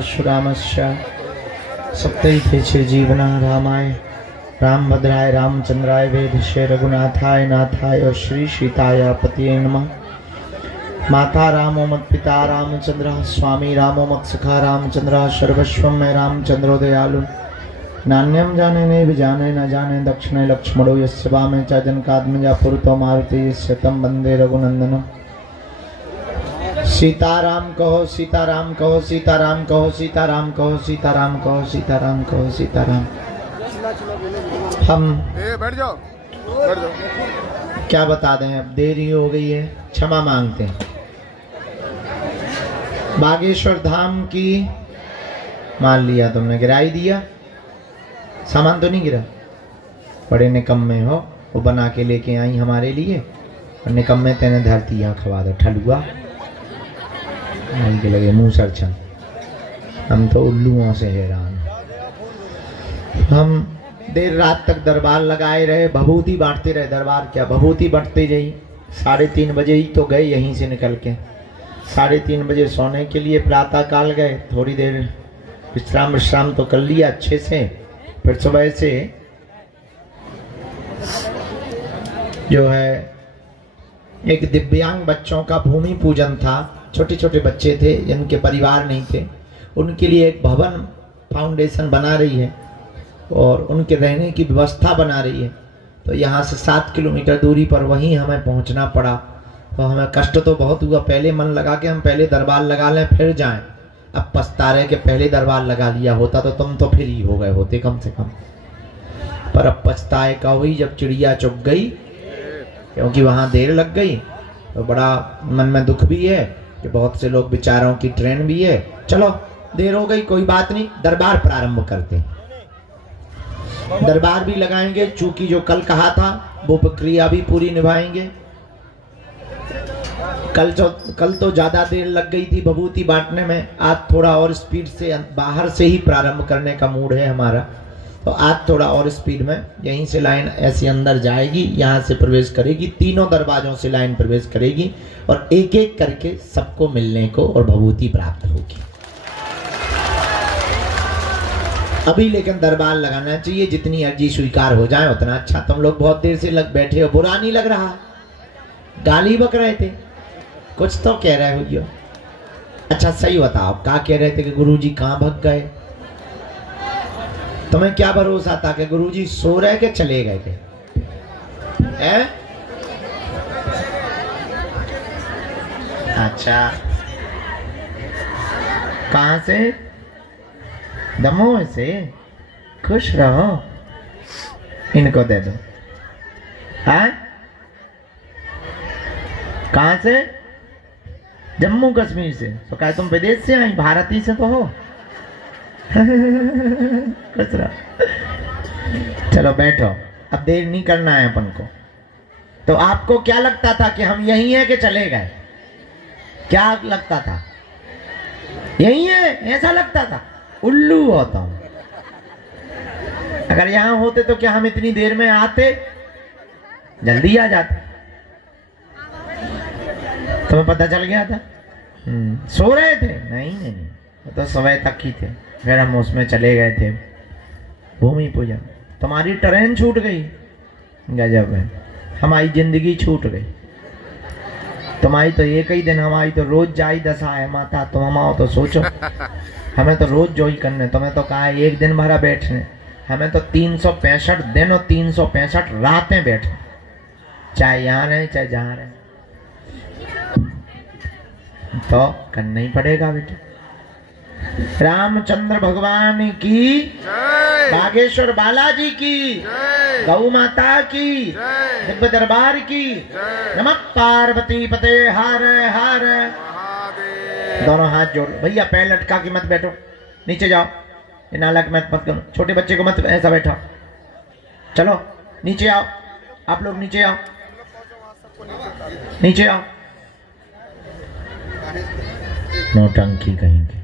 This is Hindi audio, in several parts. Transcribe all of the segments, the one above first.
परशुरामस्य सप्तैते जीवना रामाय रामभद्राय रामचंद्राय वेदसे रघुनाथाय नाथाय श्री सीताय पतिये नमः। माता रामो मत पिता रामचंद्र स्वामी रामो मत सखा रामचंद्र सर्वस्वं में रामचंद्रो दयालु नान्यम जाने ने भी जाने न जाने दक्षिणे लक्ष्मणो यस्य वामे च जनकात्मजा पुरतो मारुति यस्य तं वंदे रघुनंदनम। सीताराम कहो सीताराम कहो सीताराम कहो सीताराम कहो सीताराम कहो सीताराम कहो सीताराम। हम बैठ जाओ क्या बता दें, अब देरी हो गई है, क्षमा मांगते हैं। बागेश्वर धाम की मान लिया तुमने, गिराई दिया, सामान तो नहीं गिरा। बड़े निकम्मे हो, वो बना के लेके आई हमारे लिए और निकम्मे तेने धरती यहाँ खवा दो ठलुआ के लगे मुंह सरछन। हम तो उल्लुओं से हैरान। हम देर रात तक दरबार लगाए रहे, भभूति बांटते रहे। दरबार क्या भभूति बांटते रही। 3:30 बजे ही तो गए यहीं से निकल के। 3:30 बजे सोने के लिए प्रातः काल गए, थोड़ी देर विश्राम तो कर लिया अच्छे से। फिर सुबह से जो है एक दिव्यांग बच्चों का भूमि पूजन था। छोटे छोटे बच्चे थे जिनके परिवार नहीं थे, उनके लिए एक भवन फाउंडेशन बना रही है और उनके रहने की व्यवस्था बना रही है। तो यहाँ से 7 किलोमीटर दूरी पर वहीं हमें पहुँचना पड़ा। तो हमें कष्ट तो बहुत हुआ। पहले मन लगा कि हम पहले दरबार लगा लें फिर जाएं। अब पछता रहे कि पहले दरबार लगा लिया होता तो तुम तो फिर ही हो गए होते कम से कम। पर अब पछताए का हुई जब चिड़िया चुग गई, क्योंकि वहाँ देर लग गई। तो बड़ा मन में दुख भी है कि बहुत से लोग बेचारों की ट्रेन भी है। चलो देर हो गई, कोई बात नहीं, दरबार प्रारंभ करते हैं। दरबार भी लगाएंगे, चूंकि जो कल कहा था वो प्रक्रिया भी पूरी निभाएंगे। कल तो ज्यादा देर लग गई थी भभूति बांटने में। आज थोड़ा और स्पीड से, बाहर से ही प्रारंभ करने का मूड है हमारा। तो आज थोड़ा और स्पीड में, यहीं से लाइन ऐसे अंदर जाएगी, यहाँ से प्रवेश करेगी, तीनों दरवाजों से लाइन प्रवेश करेगी और एक एक करके सबको मिलने को और भभूति प्राप्त होगी। अभी लेकिन दरबार लगाना चाहिए, जितनी अर्जी स्वीकार हो जाए उतना अच्छा। तुम लोग बहुत देर से बैठे हो, बुरा नहीं लग रहा? गाली बक रहे थे, कुछ तो कह रहे हो जो। अच्छा सही बताओ, क्या कह रहे थे कि गुरुजी कहाँ भग गए? तुम्हें क्या भरोसा था कि गुरुजी सो रहे के चले गए थे? हैं? अच्छा, कहां से? दमोह से। खुश रहो, इनको दे दो। हैं? कहां से? जम्मू कश्मीर से। तो क्या तुम विदेश से आई? भारती से तो हो। चलो बैठो, अब देर नहीं करना है अपन को। तो आपको क्या लगता था कि हम यहीं है कि चले गए? क्या लगता था? यहीं है ऐसा लगता था? उल्लू होता हूं। अगर यहां होते तो क्या हम इतनी देर में आते? जल्दी आ जाते। तुम्हें पता चल गया था? सो रहे थे? नहीं, तो सुबह तक ही थे। फिर हम उसमें चले गए थे भूमि पूजन। तुम्हारी ट्रेन छूट गई, गजब है। हमारी जिंदगी छूट गई। तुम्हारी तो एक ही दिन, हमारी तो रोज जाई दशा है। माता तुम हम आओ तो सोचो, हमें तो रोज जो ही करने। तुम्हें तो कहा है एक दिन भरा बैठने, हमें तो 365 दिन और 365 रातें बैठे, चाहे यहाँ रहे चाहे जहाँ रहे। तो करना ही पड़ेगा बेटा। रामचंद्र भगवान की, बागेश्वर बालाजी की, गौ माता की, दिव्य दरबार की। नमः पार्वती पते हर हर। दोनों हाथ जोड़। भैया पैर लटका के मत बैठो, नीचे जाओ। ये नालक मत करो, छोटे बच्चे को मत ऐसा बैठो। चलो नीचे आओ, आप लोग नीचे आओ, नीचे आओ। नौटंकी कहेंगे।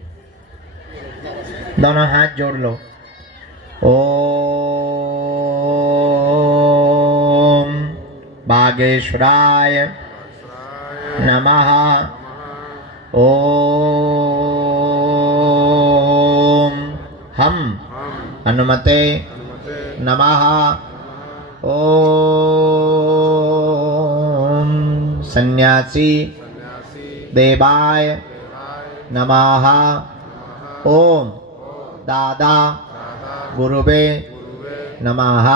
दोनों हाथ जोड़ लो। ओम बागेश्वराय नमः। ओम हम हनुमते नमः। ओम सन्यासी देवाय नमः। ओम दादा गुरुवे नमः।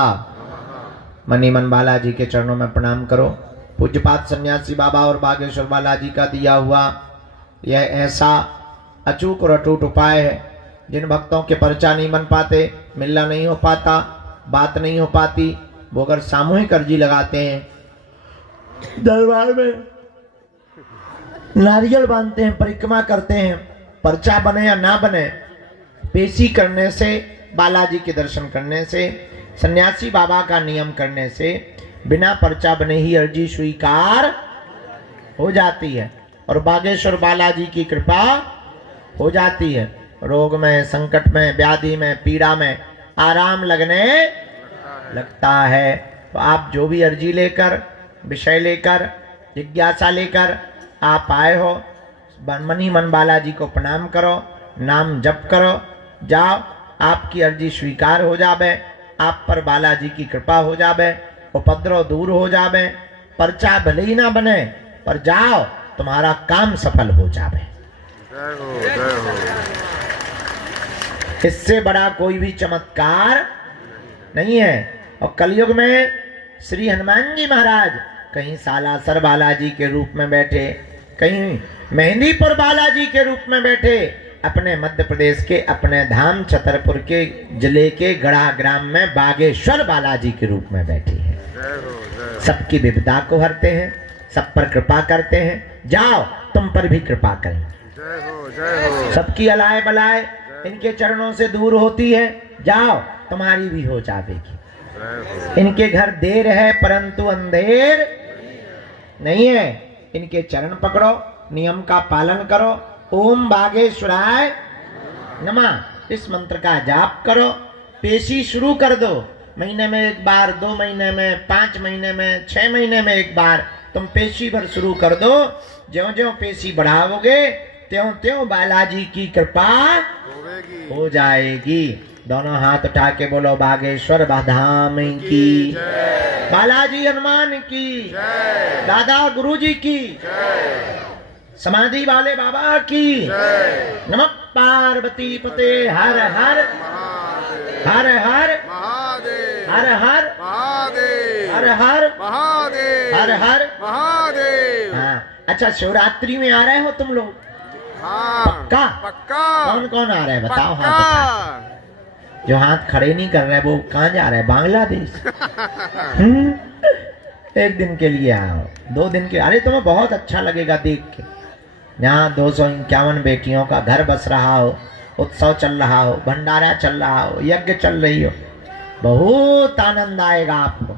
मनीमन बालाजी के चरणों में प्रणाम करो। पूज्यपात सन्यासी बाबा और बागेश्वर बालाजी का दिया हुआ यह ऐसा अचूक और अटूट उपाय है, जिन भक्तों के पर्चा नहीं बन पाते, मिलना नहीं हो पाता, बात नहीं हो पाती, वो अगर सामूहिक अर्जी लगाते हैं, दरबार में नारियल बांधते हैं, परिक्रमा करते हैं, पर्चा बने या ना बने, पेशी करने से, बालाजी के दर्शन करने से, सन्यासी बाबा का नियम करने से बिना पर्चा बने ही अर्जी स्वीकार हो जाती है और बागेश्वर बालाजी की कृपा हो जाती है। रोग में, संकट में, व्याधि में, पीड़ा में आराम लगने लगता है। तो आप जो भी अर्जी लेकर, विषय लेकर, जिज्ञासा लेकर आप आए हो, मन ही मन बालाजी को प्रणाम करो, नाम जप करो, जाओ, आपकी अर्जी स्वीकार हो जावे, आप पर बालाजी की कृपा हो जावे, उपद्रव दूर हो जावे, पर्चा भले ही ना बने पर जाओ, तुम्हारा काम सफल हो जावे। जय हो, जय हो। इससे बड़ा कोई भी चमत्कार नहीं है। और कलयुग में श्री हनुमान जी महाराज कहीं सालासर बालाजी के रूप में बैठे, कहीं मेहंदीपुर बालाजी के रूप में बैठे, अपने मध्य प्रदेश के अपने धाम छतरपुर के जिले के गढ़ा ग्राम में बागेश्वर बालाजी के रूप में बैठे हैं। सबकी विपदा को हरते हैं, सब पर कृपा करते हैं। जाओ, तुम पर भी कृपा करें। जय हो, जय हो। सबकी अलाय बलाय इनके चरणों से दूर होती है, जाओ, तुम्हारी भी हो जाएगी। इनके घर देर है परंतु अंधेर नहीं है। इनके चरण पकड़ो, नियम का पालन करो। ओम बागेश्वराय नमः इस मंत्र का जाप करो। पेशी शुरू कर दो, महीने में एक बार, 2 महीने में, 5 महीने में, 6 महीने में एक बार तुम पेशी भर शुरू कर दो। ज्यों ज्यों पेशी बढ़ाओगे त्यों त्यों बालाजी की कृपा हो जाएगी। दोनों हाथ उठा के बोलो बागेश्वर धाम की, बालाजी हनुमान की, दादा गुरुजी की, समाधि वाले बाबा की। नमः पार्वती पते हर हर हर हर महादेव, हर हर महादेव, हर हर महादेव, हर हर महादेव। हाँ, अच्छा शिवरात्रि में आ रहे हो तुम लोग? हाँ, पक्का? पक्का। कौन कौन आ रहा है बताओ? पक्का। हाथ उठाओ। जो हाथ खड़े नहीं कर रहे वो कहाँ जा रहे हैं? बांग्लादेश। एक दिन के लिए आओ, 2 दिन के, अरे तुम्हें बहुत अच्छा लगेगा देख के। यहाँ 251 बेटियों का घर बस रहा हो, उत्सव चल रहा हो, भंडारा चल रहा हो, यज्ञ चल रही हो, बहुत आनंद आएगा आपको।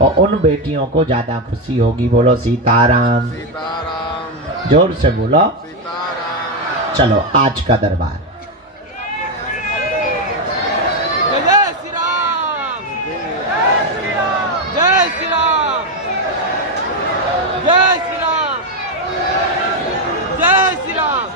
और उन बेटियों को ज्यादा खुशी होगी। बोलो सीताराम, सीताराम, जोर से बोलो सीताराम। चलो आज का दरबार। जय श्री राम, जय श्री राम, जय श्री राम, जय श्री राम, जय श्री राम।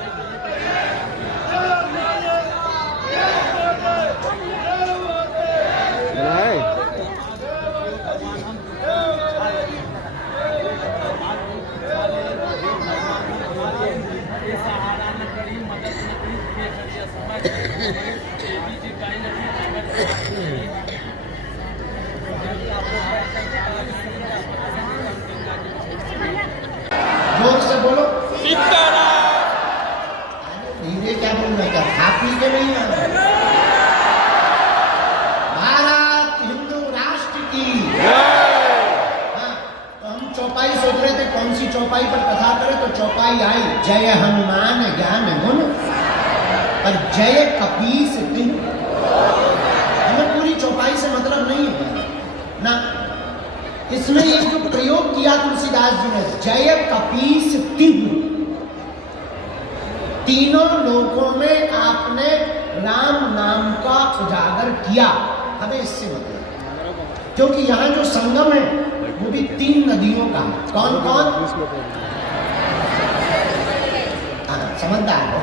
जोर से बोलो सीताराम। धीरे क्या बोल रहे हैं? खा पी के नहीं आ रहे। भारत हिंदू राष्ट्र की। हाँ, तो हम चौपाई सोच रहे थे कौन सी चौपाई पर कथा करें, तो चौपाई आई जय हनुमान ज्ञान गुण और जय कपीस तिन्ह। हमें पूरी चौपाई से मतलब नहीं है ना, इसमें ये जो प्रयोग किया तुलसीदास जी ने, जय कपीस तिन्ह, तीनों लोकों में आपने राम नाम का उजागर किया। हमें इससे मतलब, क्योंकि यहाँ जो संगम है वो भी 3 नदियों का। कौन कौन? समझदार हो,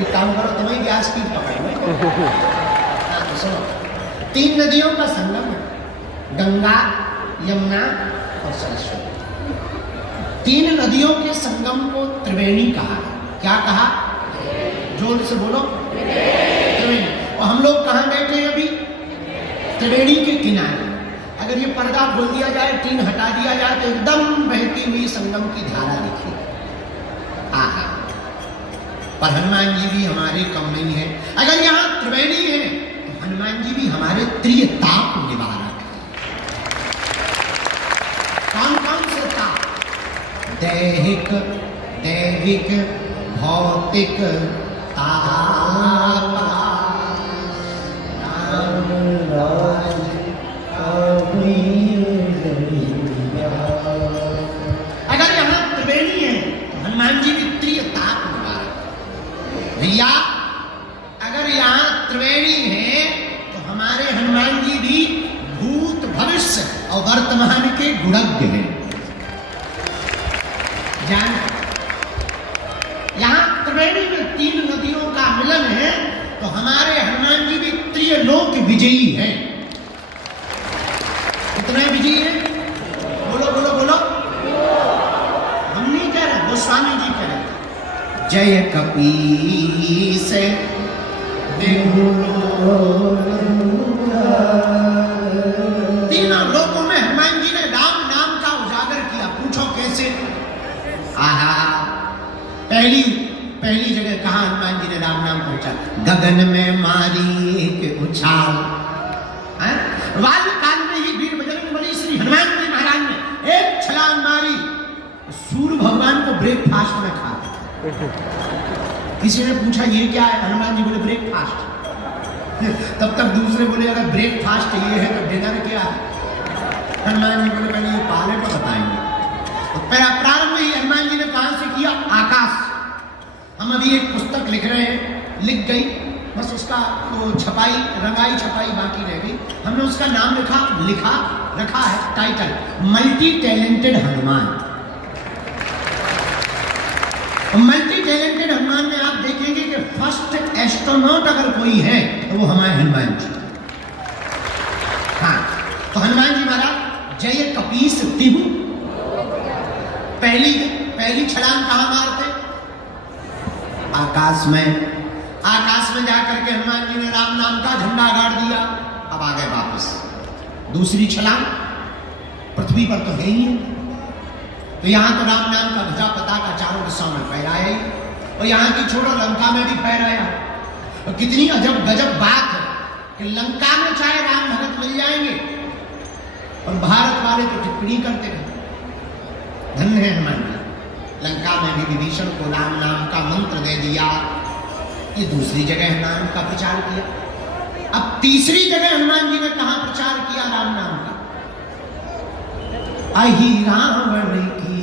एक काम करो, तुम्हें क्या स्पीड पकड़ना तो सुनो, 3 नदियों का संगम है, गंगा, यमुना और सरस्वती। 3 नदियों के संगम को त्रिवेणी कहा। क्या कहा? जोर से बोलो, त्रिवेणी। और हम लोग कहाँ बैठे हैं अभी? त्रिवेणी के किनारे। अगर ये पर्दा खोल दिया जाए, टीन हटा दिया जाए, तो एकदम बहती हुई संगम की धारा दिखेगी। आहा, पर हनुमान जी भी हमारे कम नहीं है। अगर यहाँ त्रिवेणी है तो हनुमान जी भी हमारे त्रिताप निवारक है। कौन कौन से ताप? दैहिक, दैविक, भौतिक ताप। अगर यहाँ त्रिवेणी है तो हनुमान जी भी त्रिताप निवारक। भैया अगर यहाँ त्रिवेणी है तो हमारे हनुमान जी भी भूत, भविष्य और वर्तमान के गुणज्ञ हैं। जान, यहाँ त्रिवेणी में 3 नदियों का मिलन है तो हमारे हनुमान जी भी त्रिलोक विजयी हैं। कितने विजयी हैं? बोलो बोलो बोलो। हम नहीं कह रहे, गोस्वामी जी कह रहे। जय कपीस तीनों लोकों में हनुमान जी ने राम नाम का उजागर किया। पूछो कैसे? आहा, पहली जगह कहा हनुमान जी ने राम नाम पहुंचा? गगन में मारी एक उछाल। वायुकाल में ही वीर बजरंगबली श्री हनुमान जी महाराज ने एक छलांग मारी, सूर्य भगवान को ब्रेकफास्ट में खा। किसी ने पूछा ये क्या है? हनुमान जी बोले ब्रेकफास्ट। तब तक दूसरे बोले अगर ब्रेकफास्ट ये है तो डिनर क्या है? हनुमान जी बोले पहले ये पाले पर बताएंगे। तो पहला प्रारंभ ही हनुमान जी ने कहां से किया? आकाश। हम अभी एक पुस्तक लिख रहे हैं, लिख गई, बस उसका वो छपाई, रंगाई छपाई बाकी रह गई। हमने उसका नाम रखा है title, multi talented Hanuman. Multi talented Hanuman में आप देखेंगे कि फर्स्ट एस्ट्रोनॉट अगर कोई है तो वो हमारे हनुमान जी। हाँ, तो हनुमान जी महाराज जय कपीस तिहु, पहली छलांग कहां मारते? आकाश में जाकर के हनुमान जी ने राम नाम का झंडा गाड़ दिया। अब आ गए वापस। दूसरी छलांग पृथ्वी पर तो है ही, तो यहां तो राम नाम का ध्वजा पताका चारों दिशाओं में फहराया ही, और यहां की छोड़ो लंका में भी फहराया। और कितनी अजब गजब बात है कि लंका में चाहे राम भगत मिल जाएंगे और भारत वाले तो टिप्पणी करते हैं। धन्य है हनुमान जी, लंका में भी विभीषण को राम नाम का मंत्र दे दिया। ये दूसरी जगह नाम का प्रचार किया। अब तीसरी जगह हनुमान जी ने कहां प्रचार किया राम नाम का? अहि रावण की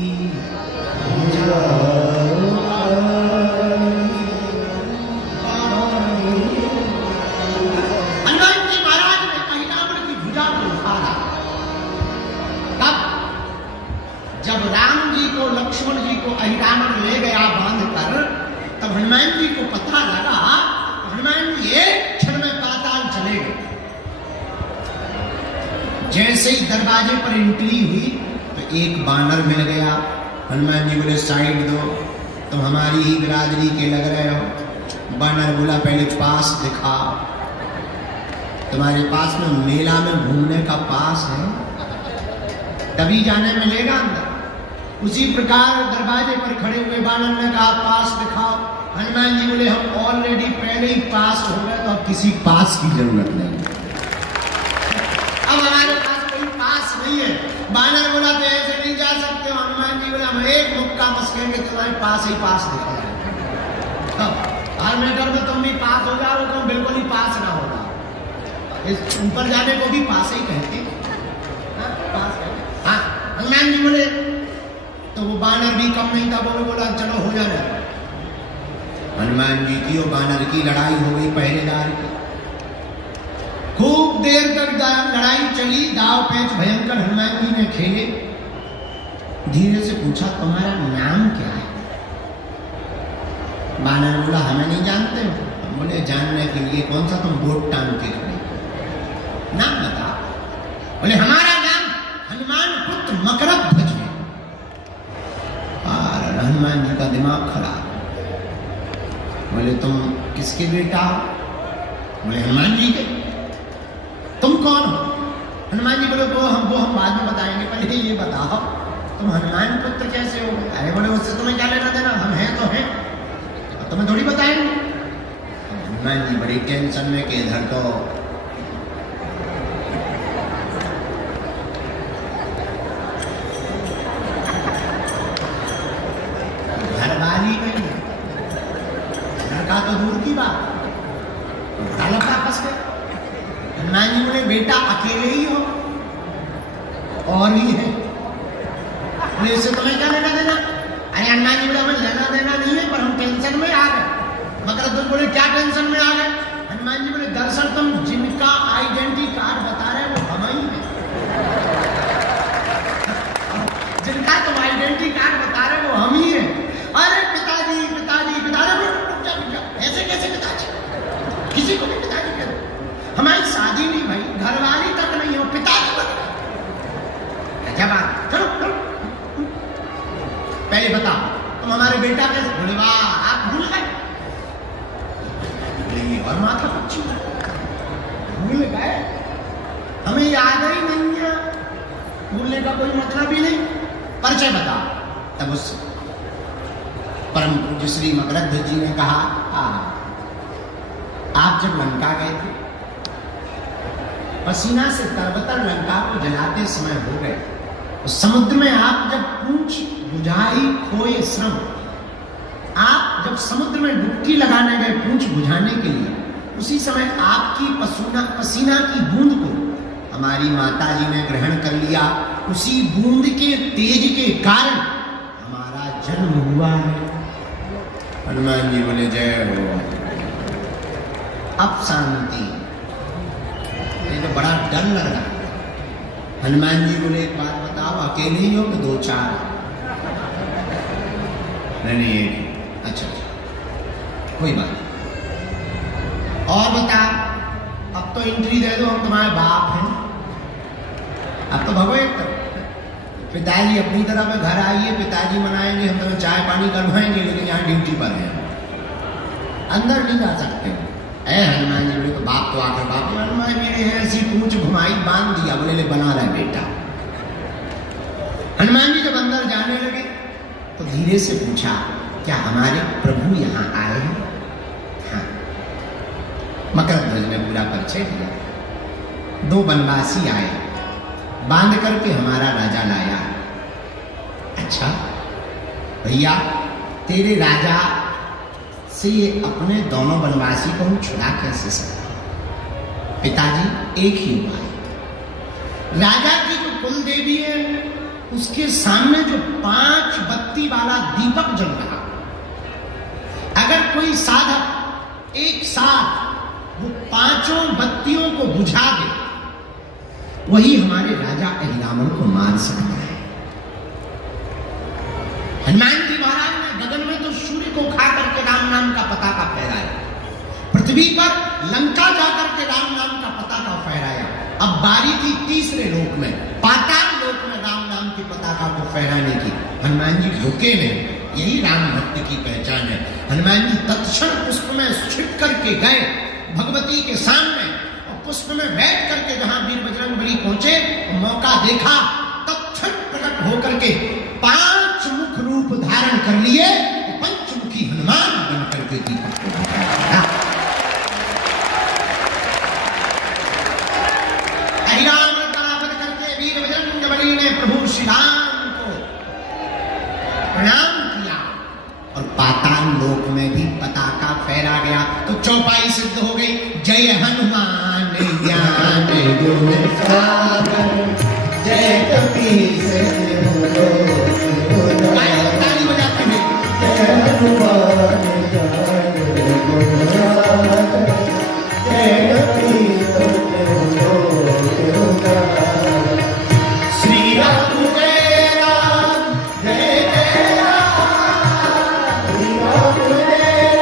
हनुमान जी महाराज ने अहि रावण की भुजा को उखाड़ा। तब जब राम जी को, लक्ष्मण जी को अहि रावण ले गया बांध कर, तब हनुमान जी को पता लगा, हनुमान जी एक क्षण में पाताल चले गए। जैसे ही दरवाजे पर एंट्री हुई तो एक बानर मिल गया। हनुमान जी बोले साइड दो, तुम हमारी ही बिरादरी के लग रहे हो। बानर बोला पहले पास दिखाओ, तुम्हारे पास में मेला में घूमने का पास है, तभी जाने मिलेगा अंदर। उसी प्रकार दरवाजे पर खड़े हुए बानर ने कहा पास दिखाओ। हनुमान जी बोले हम ऑलरेडी पहले ही पास हो गए, तो अब किसी पास की जरूरत नहीं, अब हमारे पास कोई पास नहीं है। बानर बोला तो ऐसे नहीं जा सकते हो। हनुमान जी बोला हम एक मुक्का मस्केंगे, तुम्हारे पास ही पास दिखाएंगे। हर मैटर में तुम भी पास हो जाओ, तुम बिल्कुल ही पास ना होगा। इस ऊपर जाने को भी पास ही कहते हैं। हाँ, हनुमान जी बोले तो वो बानर भी कम नहीं था, बोला चलो हो जाना। हनुमान जी की और बानर की लड़ाई हो गई पहरेदार की। खूब देर तक लड़ाई चली, दाव पेच भयंकर हनुमान जी ने खेले। धीरे से पूछा तुम्हारा नाम क्या है? बानर बोला हमें नहीं जानते हो? हम बोले जानने के लिए कौन सा तुम बोट टांग के खड़े, नाम बता। बोले हमारा नाम हनुमान पुत्र मकरध्वज है। और हनुमान जी का दिमाग खराब। बोले तुम किसके बेटा हो? बोले हनुमान जी के। तुम कौन हो? हनुमान जी बोले वो हम बाद में बताएंगे, पहले ये बताओ तुम हनुमान पुत्र कैसे हो? अरे बोले उससे तुम्हें क्या लेना देना, हम हैं तो हैं, तुम्हें थोड़ी बताएंगे। हनुमान जी बड़ी टेंशन में कि इधर तो घरवाली नहीं है, लड़का तो दूर की बात, बड़ा लड़का फंस गया। हनुमान जी बोले बेटा अकेले ही हो और ही है, बोले इससे तुम्हें क्या लेना देना? अरे हनुमान जी बोले हमें लेना देना नहीं है, पर हम टेंशन में आ गए। मगर तुम बोले क्या टेंशन में आ गए? हनुमान जी बोले दरअसल तुम जिनका आइडेंटिटी कार्ड बता रहे वो हम ही है, जिनका तुम आइडेंटिटी कार्ड बता रहे वो हम ही है। अरे पिताजी पिताजी पिताजी, ऐसे कैसे पिताजी? किसी को भी पिताजी करो, हमारी शादी नहीं भाई, घरवाली तक नहीं हो, पिताजी बन गए। क्या बात, चलो चलो पहले बताओ तुम हमारे बेटा कैसे? बोले वाह आप भूल गए। और माथा पच्ची भूल गए, हमें याद ही नहीं है, भूलने का कोई मतलब ही नहीं। परिचय बताओ। तब उस परम पूज्य श्री मकरध्वज जी ने कहा आप जब लंका गए थे, पसीना से तरबतर लंका को जलाते समय हो गए, उस समुद्र में आप जब पूंछ बुझाई खोए श्रम, आप जब समुद्र में डुबकी लगाने गए पूंछ बुझाने के लिए, उसी समय आपकी पसीना की बूंद को हमारी माता जी ने ग्रहण कर लिया। उसी बूंद के तेज के कारण हमारा जन्म हुआ है। हनुमान जी बोले जय हो। अब शांति, ये तो बड़ा डर लग रहा है। हनुमान जी बोले एक बात बताओ, अकेले ही हो कि दो चार? नहीं, अच्छा कोई बात नहीं। और बता, अब तो एंट्री दे दो, हम तुम्हारे बाप हैं। अब तो भगो एक तरफ, पिताजी अपनी तरफ है, घर आइए, पिताजी मनाएंगे, हम तुम्हें चाय पानी करवाएंगे, लेकिन यहाँ ड्यूटी पर है, अंदर नहीं जा सकते। ऐ हनुमान जी बोले तो बाप तो आकर बाप, हनुमान मेरे हैं ऐसी पूंछ घुमाई बांध दिया, बोले ले बना रहा बेटा। हनुमान जी जब अंदर जाने लगे तो धीरे से पूछा क्या हमारे प्रभु यहाँ आए हैं? हाँ। मकरध्वज ने पूरा परिचय दिया। दो बनवासी आए, बांध करके हमारा राजा लाया। अच्छा भैया, तेरे राजा से ये अपने दोनों बनवासी को हम छुड़ा कैसे सकते? पिताजी एक ही उपाय, राजा की जो कुल देवी है उसके सामने जो 5 बत्ती वाला दीपक जल रहा, अगर कोई साधक एक साथ वो 5 बत्तियों को बुझा दे, वही हमारे राजा अहिरावण को मार सकता है। हनुमान जी महाराज ने गगन में तो सूर्य को खा करके राम नाम का पताका फहराया, पृथ्वी पर लंका जाकर के राम नाम का पताका फहराया। अब बारी थी तीसरे लोक में, पाताल लोक में राम नाम की पताका को फहराने की। हनुमान जी रुके नहीं, यही राम भक्ति की पहचान है। हनुमान जी तत्क्षण पुष्प में छिप करके गए भगवती के सामने, और पुष्प में बैठ करके जहां वीर बजरंगबली पहुंचे, मौका देखा, तत्क्षण प्रकट होकर के 5 मुख रूप धारण कर लिए, पंचमुखी हनुमान बन करके दीपक को बुझाया। अहिरावण का वध करके वीर बजरंगबली ने प्रभु श्री राम को प्रणाम किया, और पाताल लोक में भी पताका फहरा गया। तो चौपाई सिद्ध हो गई, जय हनुमान ज्ञान गुण सागर, जय कपीस ताली बजाते हैं, जय हनुमान ज्ञान गुण सागर, जय कपीस श्री राम जय राम, जय जय राम, श्री राम जय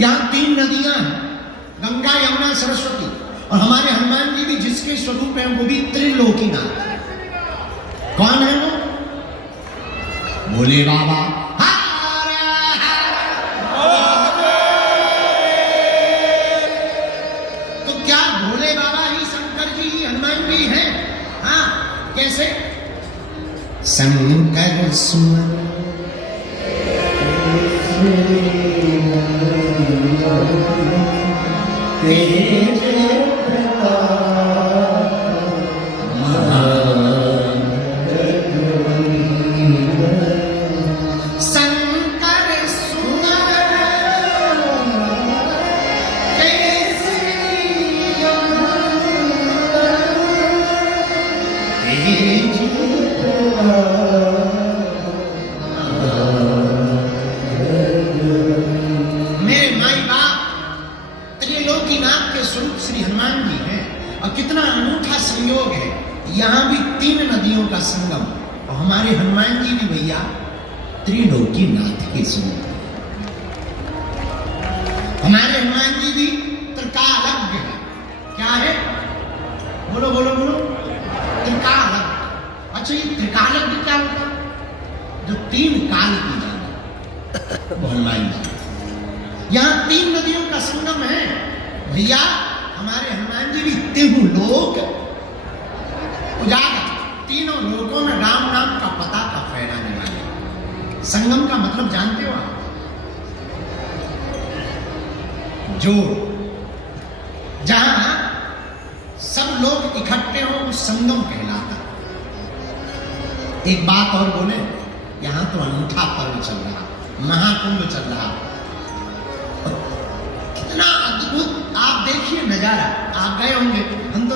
यहाँ 3 नदियां हैं, गंगा, यमुना, सरस्वती। और हमारे हनुमान जी भी जिसके स्वरूप हैं वो भी त्रिलोकीनाथ। कौन है वो? भोले बाबा। तो क्या भोले बाबा ही शंकर जी ही हनुमान जी हैं? हाँ, कैसे? शंकर सुमन मेरे माई बाप त्रिलोकीनाथ के स्वरूप श्री हनुमान जी हैं। और कितना अनूठा संयोग है, यहाँ भी 3 नदियों का संगम। और हमारे हनुमान जी भी भैया त्रिलोकीनाथ के स्वरूप हैं। हमारे हनुमान जी भी त्रिकालज्ञ है। क्या है? बोलो बोलो बोलो। त्रिकालज्ञ। अच्छा, ये त्रिकालज्ञ क्या होता है? जो 3 काल की जाने हनुमान जी। यहाँ 3 नदियों का संगम है भैया। हमारे हनुमान जी भी तीनों लोक उजागर, तीनों लोकों में राम नाम का पताका फहराने वाले। संगम का मतलब जानते हो आप? जोड़। जहां सब लोग इकट्ठे हो वो संगम कहलाता। एक बात और बोले, यहां तो अनूठा पर्व चल रहा, महाकुंभ चल रहा। कितना अद्भुत आप देखिए नजारा। आप गए होंगे, हम तो